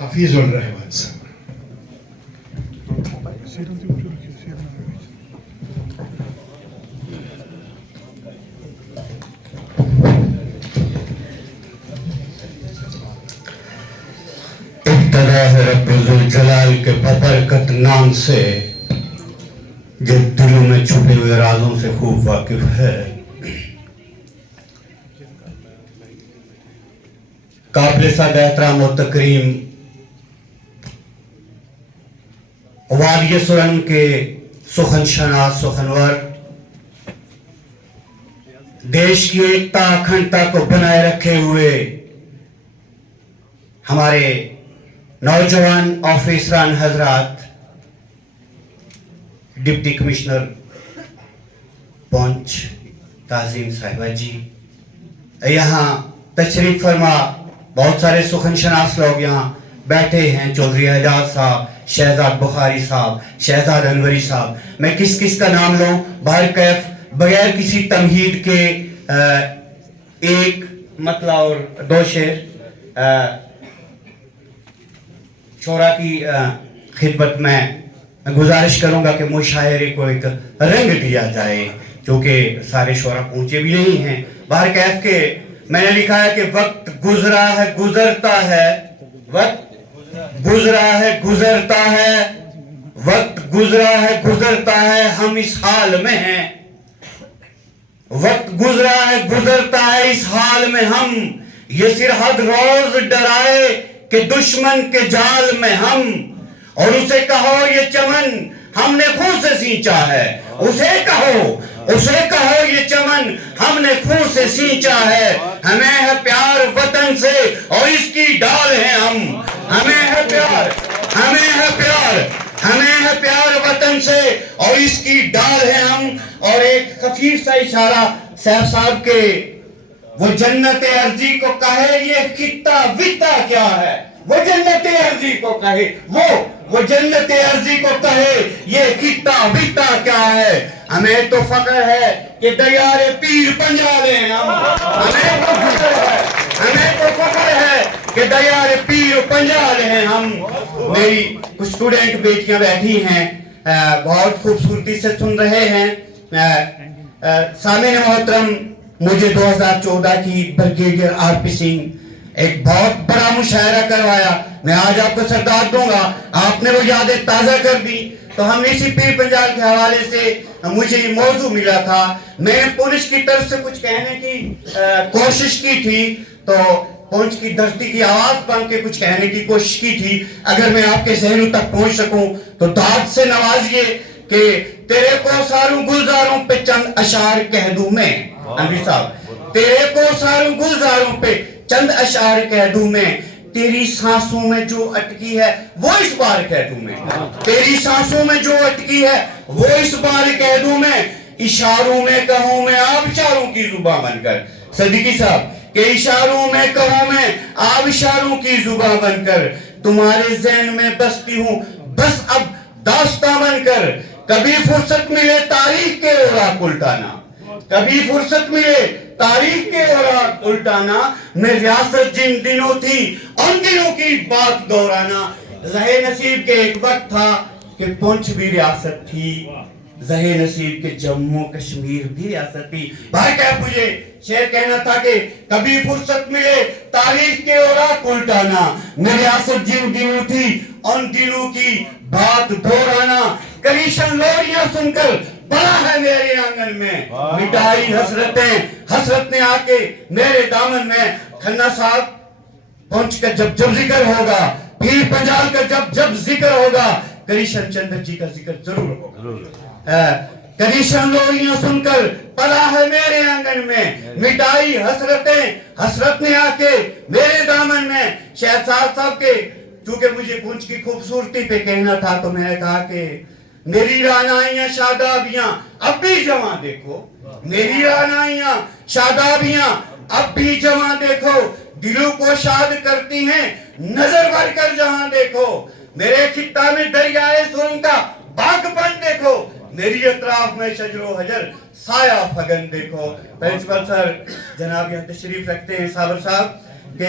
حفیظ الرحمان صاحب. ابتدا ہے رب ذوالجلال کے ببرکت نام سے جو دلوں میں چھپے ہوئے رازوں سے خوب واقف ہے. قابل سادہ احترام و تکریم وادی سرن کے سخن شناس سخنور، دیش کی ایکتا اکھنڈتا کو بنائے رکھے ہوئے ہمارے نوجوان آفیسران حضرات، ڈپٹی کمشنر پونچھ تعظیم صاحبہ جی، یہاں تشریف فرما بہت سارے سخن شناس لوگ یہاں بیٹھے ہیں، چودھری اعجاز صاحب، شہزاد بخاری صاحب، شہزاد انوری صاحب. میں کس کس کا نام لوں؟ بہرکیف بغیر کسی تمہید کے ایک مطلع اور دو شعر شعراء کی خدمت میں گزارش کروں گا کہ مشاعرے کو ایک رنگ دیا جائے، چونکہ سارے شعراء پہنچے بھی نہیں ہیں. بہرکیف کے میں نے لکھا ہے کہ وقت گزرا ہے گزرتا ہے، وقت گزرا ہے گزرتا ہے، وقت گزرا ہے گزرتا ہے، ہم اس حال میں ہیں. وقت گزرا ہے گزرتا ہے اس حال میں ہم، یہ سرحد روز ڈرائے کہ دشمن کے جال میں ہم. اور اسے کہو یہ چمن ہم نے خون سے سینچا ہے، اسے کہو یہ چمن ہم نے خون سے سینچا ہے. ہمیں ہے پیار وطن سے اور اس کی ڈال ہیں ہم. ہمیں ہے پیار وطن سے اور اس کی ڈال ہیں ہم. اور ایک خفیف سا اشارہ صاحب کے وہ جنت ارضی کو کہے یہ خطہ وطہ کیا ہے، وہ جنت ارضی کو کہے وہ جنت ارضی کو کہے یہ خطہ وطہ کیا ہے. ہمیں تو فخر ہے کہ دیار پیر پنجال ہیں ہم. ہمیں تو فخر ہے کہ دیار پیر پنجال ہیں ہم. میری کچھ اسٹوڈنٹ بیٹیاں بیٹھی ہیں، بہت خوبصورتی سے سن رہے ہیں. سامعین محترم، مجھے 2014 کی بریگیڈیئر آر پی سنگھ ایک بہت بڑا مشاعرہ کروایا. میں آج آپ کو سردار دوں گا، آپ نے وہ یادیں تازہ کر دی. تو ہم نے اسی پیر پنجال کے حوالے سے مجھے یہ موضوع ملا تھا. میں نے پونچھ کی طرف سے کچھ کہنے کی کوشش کی تھی، تو پونچھ کی دھرتی کی آواز بن کے کچھ کہنے کی کوشش کی تھی. اگر میں آپ کے ذہنوں تک پہنچ سکوں تو داد سے نوازیے کہ تیرے کو ساروں گلزاروں پہ چند اشعار کہہ دوں میں. انوری صاحب، تیرے کو ساروں گلزاروں پہ چند اشعار کہہ دوں میں، تیری سانسوں میں جو اٹکی ہے وہ اس بار کہہ دوں میں. تیری سانسوں میں جو اٹکی ہے وہ اس بار کہہ دوں میں. اشاروں میں کہوں میں آبشاروں کی زباں بن کر. صدیقی صاحب کہ اشاروں میں کہوں میں آبشاروں کی زباں بن کر. تمہارے ذہن میں بستی ہوں بس اب داستاں بن کر. کبھی فرصت ملے تاریخ کے اوراق الٹانا، کبھی فرصت ملے تاریخ کے اوراق الٹانا. میں ریاست جن دنوں تھی ان دنوں کی بات دہرانا. زہے نصیب کے ایک وقت تھا کہ پونچھ بھی ریاست تھی، زہے نصیب کے جموں کشمیر بھی ریاست تھی. بھائی کہ مجھے شعر کہنا تھا کہ کبھی فرصت ملے تاریخ کے اوراق الٹانا. میں ریاست جن دنوں تھی ان دنوں کی بات دہرانا. کلیشن لوریاں سن کر پڑا ہے میرے آنگن میں، مٹائی حسرت نے آ کے میرے دامن میں. کھنہ صاحب، پونچھ کا جب جب ذکر ہوگا، پیر پنجال کا جب جب ذکر ہوگا، کریشن چندر جی کا ذکر ضرور ہوگا. کریشن لوریاں سن کر پڑا ہے میرے آنگن میں، مٹائی حسرت نے آ کے میرے دامن میں. شہزاد صاحب کے چونکہ مجھے پونچھ کی خوبصورتی پہ کہنا تھا تو میں نے کہا کہ میری رانائیاں شادابیاں اب بھی جواں دیکھو، میری رانائیاں شادابیاں اب بھی جواں دیکھو. دلوں کو شاد کرتی ہیں نظر بھر کر جہاں دیکھو. میرے خطہ میں دریائے سرن کا باغ بن دیکھو، میری اطراف میں شجر و حجر سایہ فگن دیکھو. پرنسپل سر جناب یہاں تشریف رکھتے ہیں صابر صاحب کہ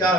4